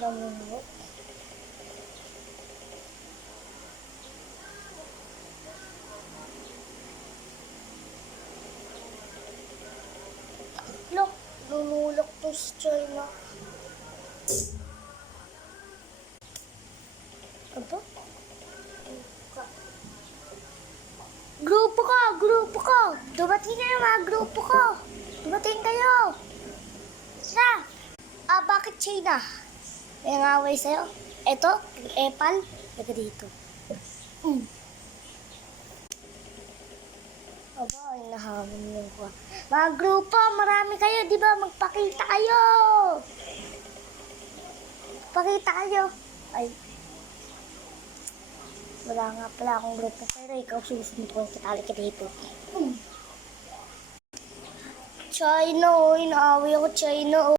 Namumulot. Look, lumulok to si China. Aba? Grupo ko! Grupo ko! Dumating kayo mga grupo ko! Dumating kayo! Tara! Bakit China? May ngaway sa'yo? Eto, epal, laga dito. Aba, ay nahamon mo ko. Mga grupo, marami kayo, di ba? Magpakita kayo! Magpakita kayo! Ay, wala nga pala akong grupo, pero ikaw susunod ko kitali ka dito. China, inaaway ako China.